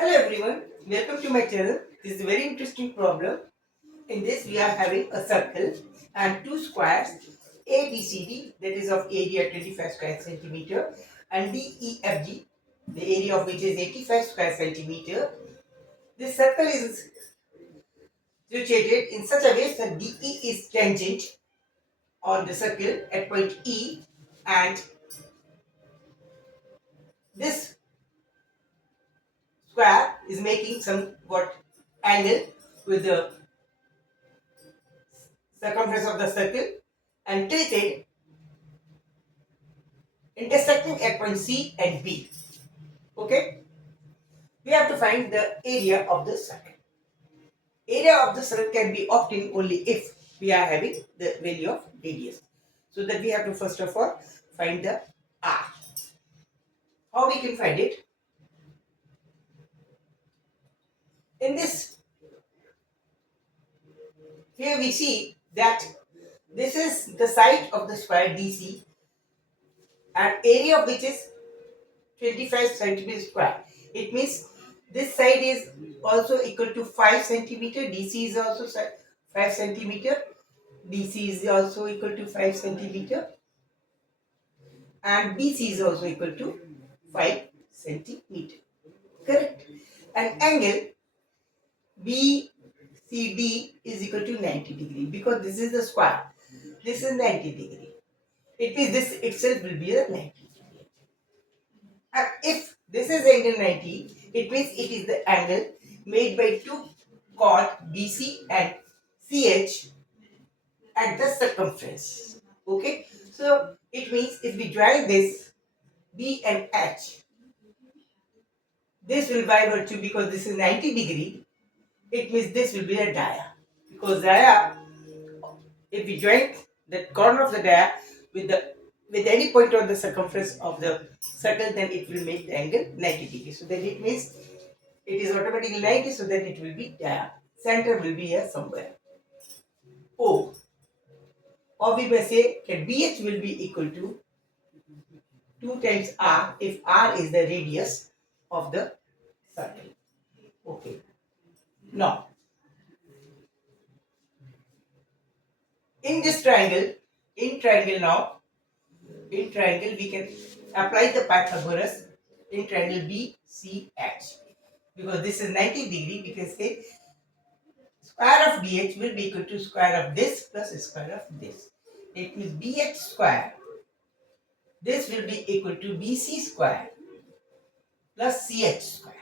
Hello everyone, welcome to my channel. This is a very interesting problem. In this we are having a circle and two squares ABCD, that is of area 25 square centimeter, and DEFG, the area of which is 85 square centimeter. This circle is situated in such a way that DE is tangent on the circle at point E, and this square is making somewhat angle with the circumference of the circle and tilted, intersecting at point C and B. Okay, we have to find the area of the circle. Area of the circle can be obtained only if we are having the value of radius. So that we have to first of all find the R. How we can find it? In this, here we see that this is the side of the square DC, and area of which is 25 centimeter square. It means this side is also equal to 5 centimeter. DC is also 5 centimeter. DC is also equal to 5 centimeter. And BC is also equal to 5 centimeter. Correct? And angle BCD is equal to 90 degree, because this is the square. This is 90 degree. It means this itself will be a 90 degree. And if this is angle 90, it means it is the angle made by two chord BC and CH at the circumference. Okay, so it means if we join this B and H, this will by virtue, because this is 90 degree, it means this will be a dia. Because dia, if we join the corner of the dia with any point on the circumference of the circle, then it will make the angle 90 degree. So then it means it is automatically 90, so then it will be dia. Center will be here somewhere. O. Or we may say that BH will be equal to 2 times R if R is the radius of the circle. Okay. Now, in this triangle, in triangle we can apply the Pythagoras in triangle BCH. Because this is 90 degree, we can say square of BH will be equal to square of this plus square of this. It means BH square. This will be equal to BC square plus CH square.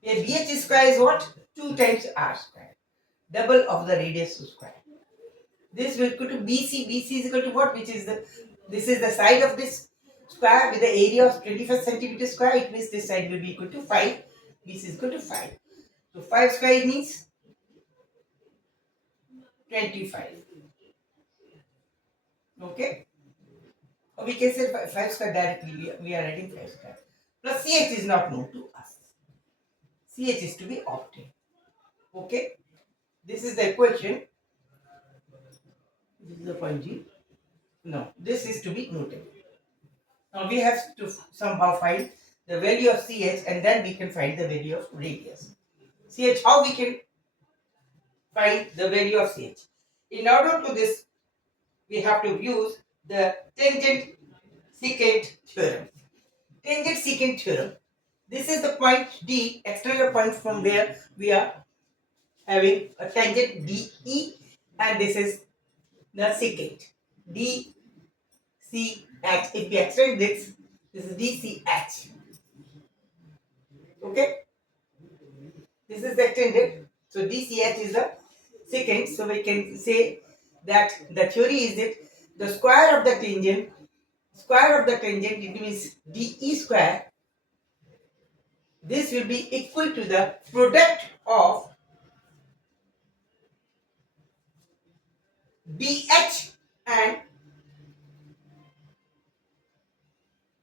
Here BH square is what? 2 times R square. Double of the radius square. This will equal to BC. BC is equal to what? This is the side of this square with the area of 25 centimeter square. It means this side will be equal to 5. BC is equal to 5. So 5 square means 25. Okay. Or we can say 5 square directly. We are writing 5 square. Plus CH is not known to us. CH is to be obtained. Okay. This is the equation. This is the point G. No, this is to be noted. Now we have to somehow find the value of CH, and then we can find the value of radius. CH, how we can find the value of CH? In order to this, we have to use the tangent secant theorem. Tangent secant theorem. This is the point D, external point from where we are having a tangent DE, and this is the secant DCH. If we extend this is DCH. Okay, this is extended. So DCH is the secant. So we can say that the theory is that the square of the tangent, it means DE square. This will be equal to the product of BH and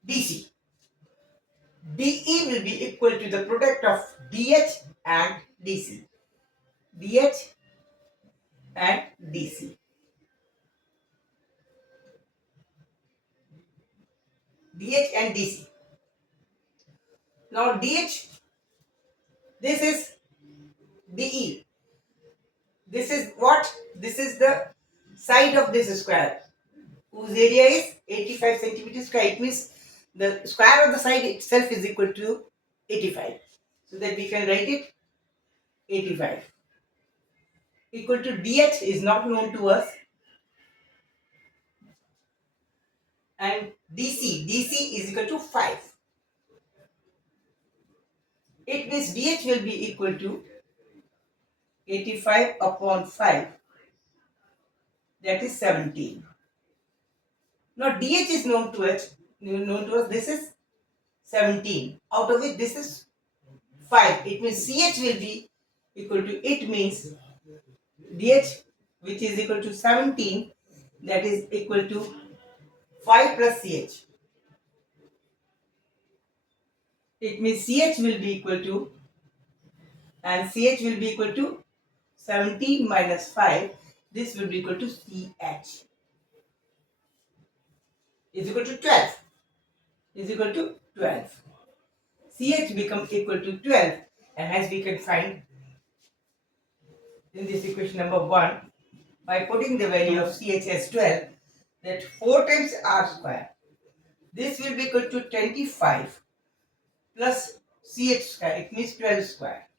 DC. DE will be equal to the product of DH and DC. DH and DC. DH and DC. Now DH, this is DE. This is what? This is the side of this square, whose area is 85 centimeters square. It means the square of the side itself is equal to 85. So that we can write it 85. Equal to DH is not known to us. And DC is equal to 5. It means DH will be equal to 85 upon 5. That is 17. Now DH is known to us. This is 17. Out of it, this is 5. It means CH will be equal to, it means DH, which is equal to 17, that is equal to 5 plus CH. It means CH will be equal to, and CH will be equal to 17 minus 5. This will be equal to CH. Is equal to 12. Is equal to 12. CH becomes equal to 12, and hence we can find in this equation number 1, by putting the value of CH as 12, that 4 times R square. This will be equal to 25 plus CH square. It means 12 square.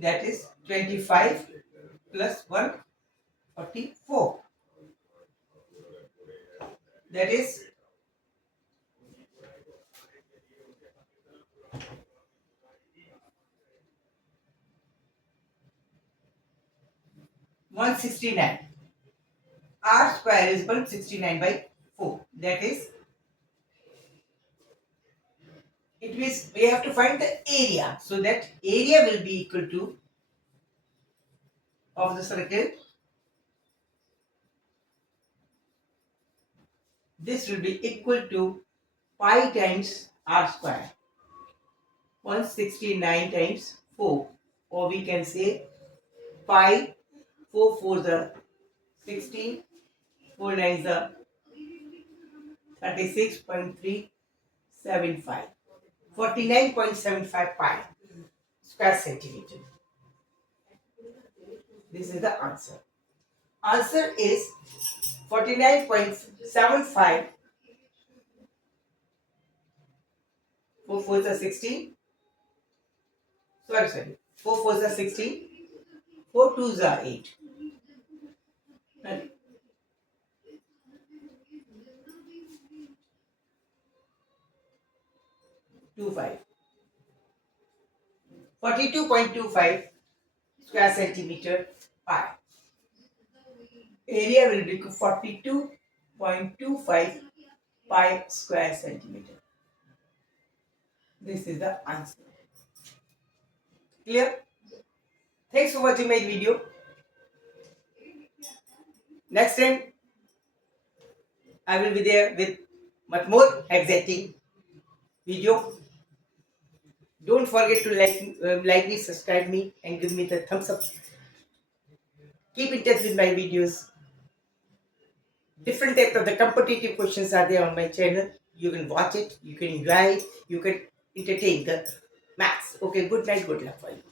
That is 25 plus 144. That is 169. R square is 169 by 4. That is, it means we have to find the area. So that area will be equal to, of the circle, this will be equal to pi times R square. 169 times 4. Or we can say pi, 4 4 the 16, 4 9 the 36.375. 49.75 pi square centimeter. This is the answer. Answer is 49.75. 4 4s are 16. Sorry. 4 4s are 16. 4 2s are 8. And 25. 42.25 square centimeter pi. Area will be 42.25 pi square centimeter. This is the answer. Clear? Thanks for watching my video. Next time I will be there with much more exciting video. Don't forget to like me, subscribe me, and give me the thumbs up. Keep in touch with my videos. Different types of the competitive questions are there on my channel. You can watch it, you can enjoy it, you can entertain the maths. Okay, good night, good luck for you.